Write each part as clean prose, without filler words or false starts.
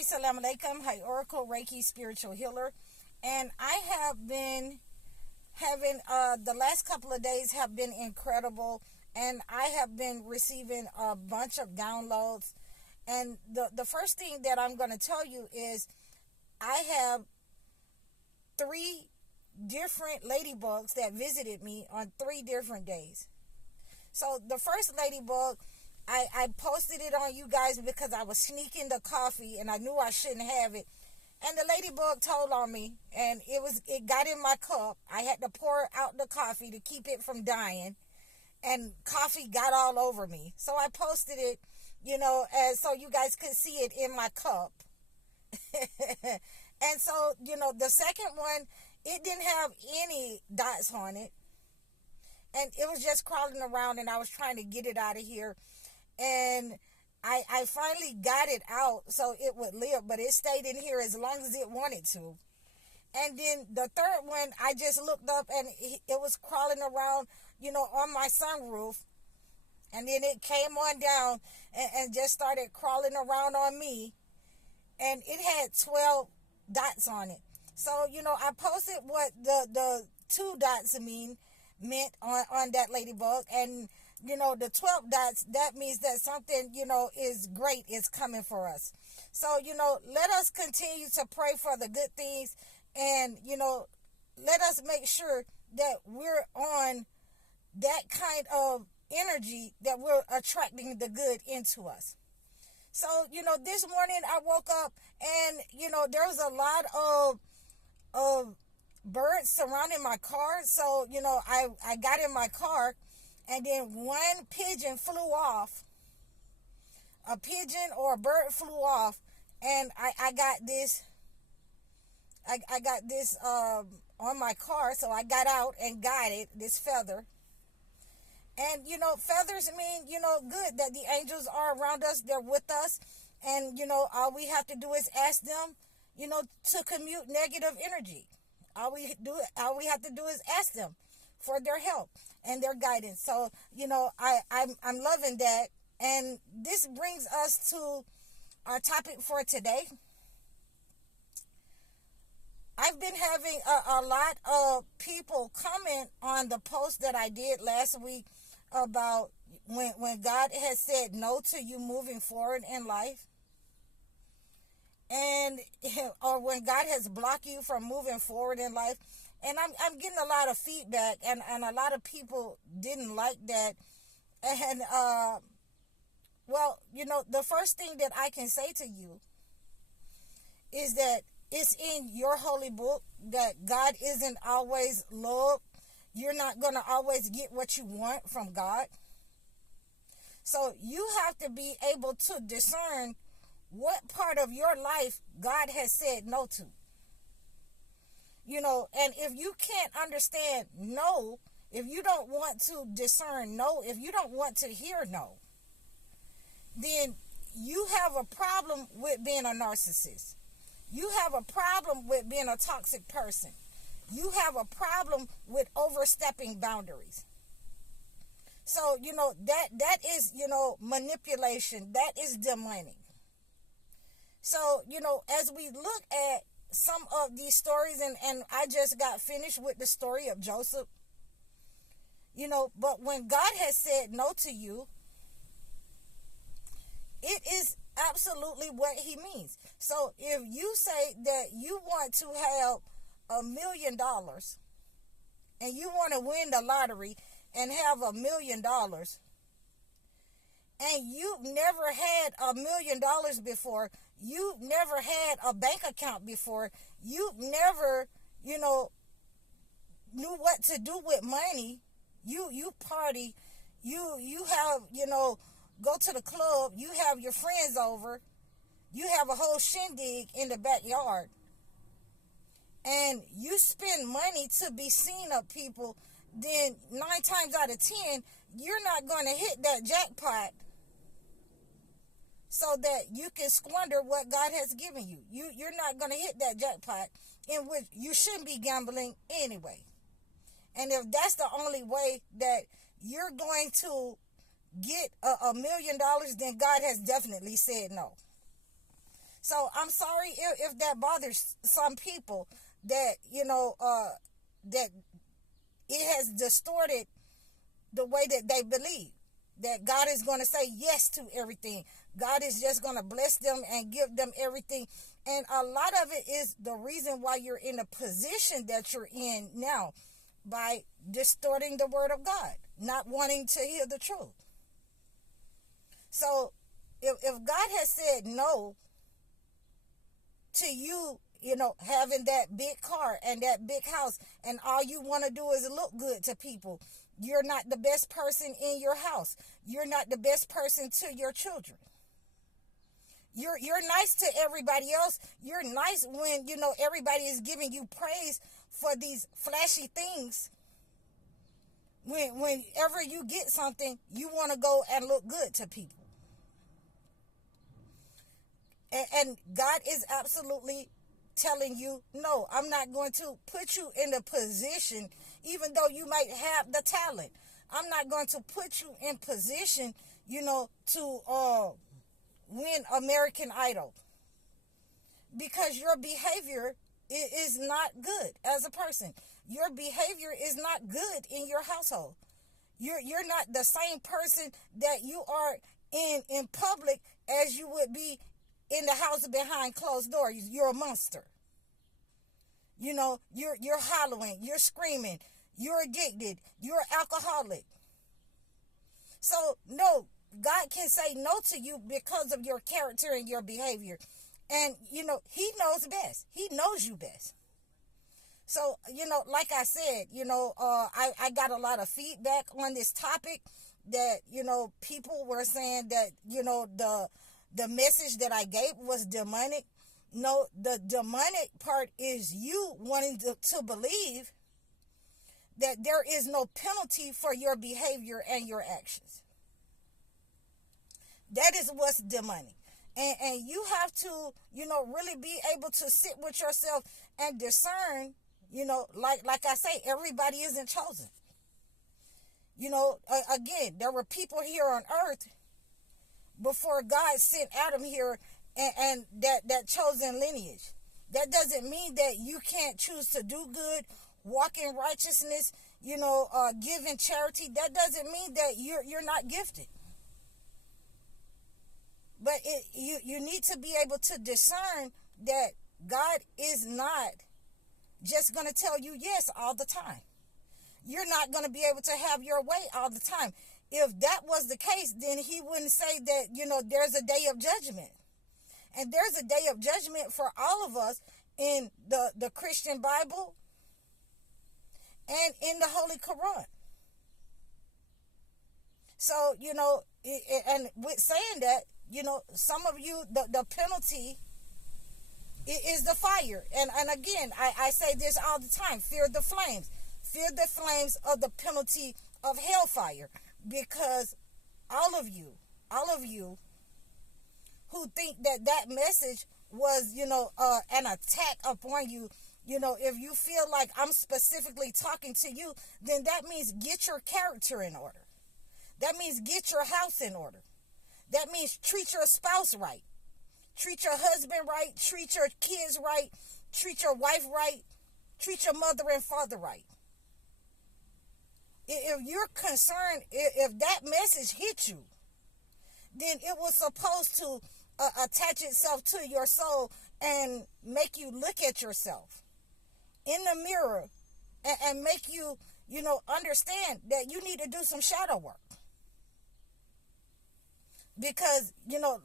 Hi, salam alaikum. Hi, Oracle Reiki Spiritual Healer. And I have been having, the last couple of days have been incredible. And I have been receiving a bunch of downloads. And the first thing that I'm going to tell you is I have 3 different ladybugs that visited me on 3 different days. So the first ladybug, I posted it on you guys because I was sneaking the coffee and I knew I shouldn't have it. And the ladybug told on me, and it got in my cup. I had to pour out the coffee to keep it from dying, and coffee got all over me. So I posted it, as so you guys could see it in my cup. And so, the second one, it didn't have any dots on it. And it was just crawling around, and I was trying to get it out of here. And I finally got it out so it would live, but it stayed in here as long as it wanted to. And then the third one, I just looked up, and it was crawling around, on my sunroof. And then it came on down and just started crawling around on me. And it had 12 dots on it. So, I posted what the 2 dots meant on that ladybug. And, the 12 dots, that means that something, is great is coming for us. So, let us continue to pray for the good things. And, let us make sure that we're on that kind of energy, that we're attracting the good into us. So, this morning I woke up and, there was a lot of birds surrounding my car. So, I got in my car, and then one pigeon flew off. A pigeon or a bird flew off, and I got this on my car. So I got out and got it, this feather. And, feathers mean, good, that the angels are around us, they're with us. And, all we have to do is ask them, to commute negative energy. All we have to do is ask them for their help and their guidance. So, I'm loving that. And this brings us to our topic for today. I've been having a lot of people comment on the post that I did last week about when God has said no to you moving forward in life, and or when God has blocked you from moving forward in life. And I'm getting a lot of feedback, and a lot of people didn't like that. And the first thing that I can say to you is that it's in your holy book that God isn't always love. You're not going to always get what you want from God. So you have to be able to discern what part of your life God has said no to. And if you can't understand no, if you don't want to discern no, if you don't want to hear no, then you have a problem with being a narcissist. You have a problem with being a toxic person. You have a problem with overstepping boundaries. So, that is, manipulation. That is demonic. So, as we look at some of these stories, and I just got finished with the story of Joseph, but when God has said no to you, it is absolutely what he means. So if you say that you want to have $1 million and you want to win the lottery and have $1 million, and you've never had $1 million before, you've never had a bank account before, you've never, knew what to do with money, you party, you have, go to the club, you have your friends over, you have a whole shindig in the backyard, and you spend money to be seen of people, then 9 times out of 10, you're not going to hit that jackpot so that you can squander what God has given you. You're not going to hit that jackpot, in which you shouldn't be gambling anyway. And if that's the only way that you're going to get $1 million, then God has definitely said no. So I'm sorry if that bothers some people, that that it has distorted the way that they believe, that God is going to say yes to everything. God is just going to bless them and give them everything. And a lot of it is the reason why you're in the position that you're in now, by distorting the word of God, not wanting to hear the truth. So if God has said no to you, having that big car and that big house, and all you want to do is look good to people, you're not the best person in your house. You're not the best person to your children. You're nice to everybody else. You're nice when, everybody is giving you praise for these flashy things. Whenever you get something, you want to go and look good to people. And God is absolutely telling you, no, I'm not going to put you in a position, even though you might have the talent. I'm not going to put you in position, to win American Idol, because your behavior is not good as a person. Your behavior is not good in your household. You're not the same person that you are in public as you would be in the house behind closed doors. You're a monster. You're hollering, you're screaming, you're addicted, you're alcoholic. So no, God can say no to you because of your character and your behavior. And, he knows best. He knows you best. So, like I said, I got a lot of feedback on this topic, that, people were saying that, the message that I gave was demonic. No, the demonic part is you wanting to believe that there is no penalty for your behavior and your actions. That is what's demonic. And you have to, really be able to sit with yourself and discern, like I say, everybody isn't chosen. Again, there were people here on earth before God sent Adam here, and that chosen lineage. That doesn't mean that you can't choose to do good, walk in righteousness, give in charity. That doesn't mean that you're not gifted. But you need to be able to discern that God is not just going to tell you yes all the time. You're not going to be able to have your way all the time. If that was the case, then he wouldn't say that, there's a day of judgment. And there's a day of judgment for all of us in the Christian Bible and in the Holy Quran. So, and with saying that, some of you, the penalty is the fire. And again, I say this all the time: fear the flames. Fear the flames of the penalty of hellfire. Because all of you who think that message was, an attack upon you, if you feel like I'm specifically talking to you, then that means get your character in order. That means get your house in order. That means treat your spouse right. Treat your husband right. Treat your kids right. Treat your wife right. Treat your mother and father right. If you're concerned, if that message hit you, then it was supposed to attach itself to your soul and make you look at yourself in the mirror and make you, understand that you need to do some shadow work. Because,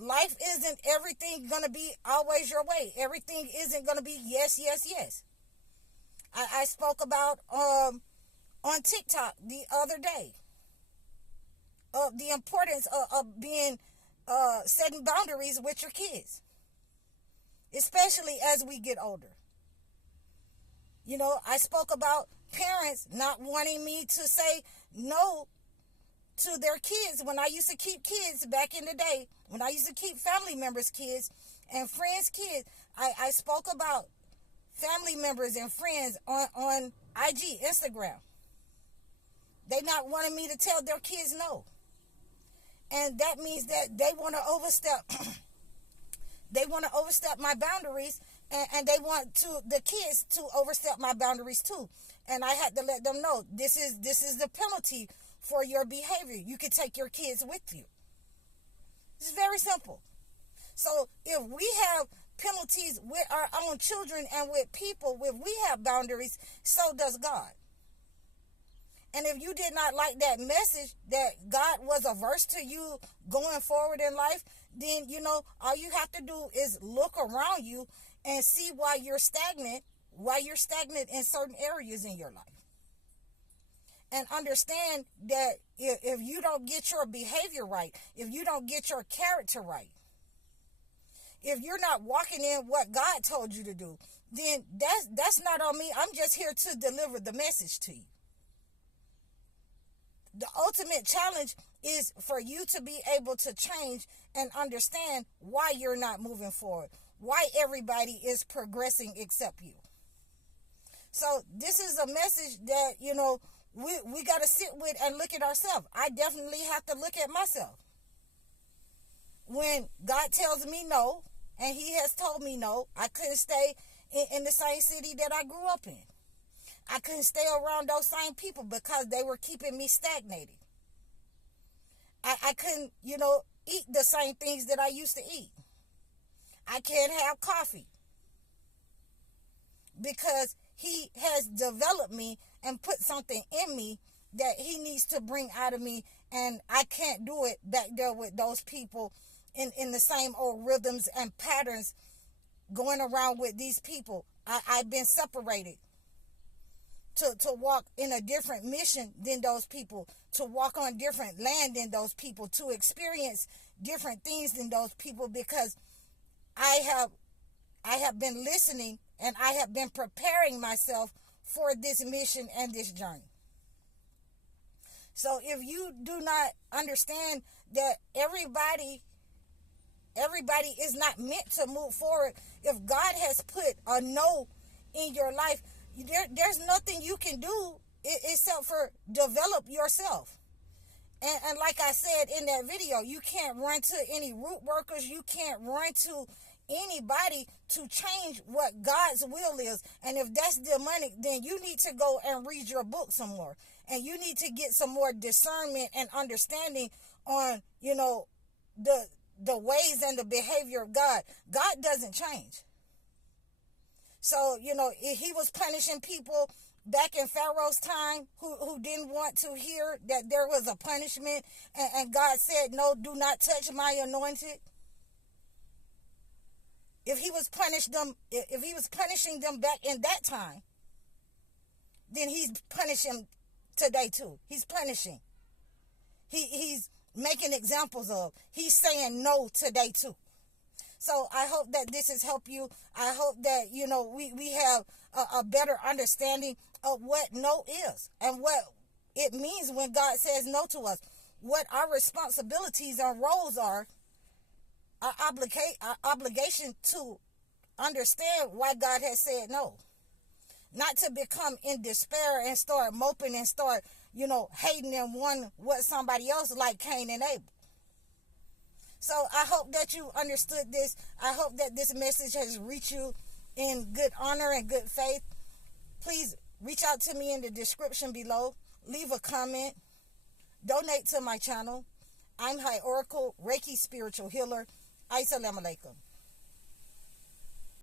life isn't everything going to be always your way. Everything isn't going to be yes, yes, yes. I spoke about on TikTok the other day of the importance of being setting boundaries with your kids, especially as we get older. I spoke about parents not wanting me to say no to their kids when I used to keep kids back in the day, when I used to keep family members' kids and friends' kids. I spoke about family members and friends on IG, Instagram. They not wanting me to tell their kids no. And that means that they want to overstep They want to overstep my boundaries, and they want the kids to overstep my boundaries too. And I had to let them know, this is the penalty for your behavior. You can take your kids with you. It's very simple. So if we have penalties with our own children and with people, if we have boundaries, so does God. And if you did not like that message, that God was averse to you going forward in life, then, all you have to do is look around you and see why you're stagnant in certain areas in your life. And understand that if you don't get your behavior right, if you don't get your character right, if you're not walking in what God told you to do, then that's not on me. I'm just here to deliver the message to you. The ultimate challenge is for you to be able to change and understand why you're not moving forward, why everybody is progressing except you. So this is a message that, we got to sit with and look at ourselves. I definitely have to look at myself. When God tells me no, and he has told me no, I couldn't stay in the same city that I grew up in. I couldn't stay around those same people because they were keeping me stagnated. I couldn't, eat the same things that I used to eat. I can't have coffee because he has developed me and put something in me that he needs to bring out of me, and I can't do it back there with those people in the same old rhythms and patterns going around with these people. I've been separated to walk in a different mission than those people, to walk on different land than those people, to experience different things than those people, because I have been listening and I have been preparing myself for this mission and this journey. So if you do not understand that everybody is not meant to move forward, if God has put a no in your life, there's nothing you can do except for develop yourself. And like I said in that video, you can't run to any root workers. You can't run to anybody to change what God's will is. And if that's demonic, then you need to go and read your book some more. And you need to get some more discernment and understanding on, the ways and the behavior of God. God doesn't change. So, he was punishing people back in Pharaoh's time who didn't want to hear that there was a punishment, and God said, no, do not touch my anointed. If he was punishing them back in that time, then he's punishing today too. He's punishing. He's making examples of. He's saying no today too. So I hope that this has helped you. I hope that, we have a better understanding of what no is and what it means when God says no to us, what our responsibilities and roles are, our obligation to understand why God has said no. Not to become in despair and start moping and start, hating and wanting what somebody else like Cain and Abel. So I hope that you understood this. I hope that this message has reached you in good honor and good faith. Please reach out to me in the description below. Leave a comment. Donate to my channel. I'm High Oracle, Reiki Spiritual Healer. Assalamu alaikum.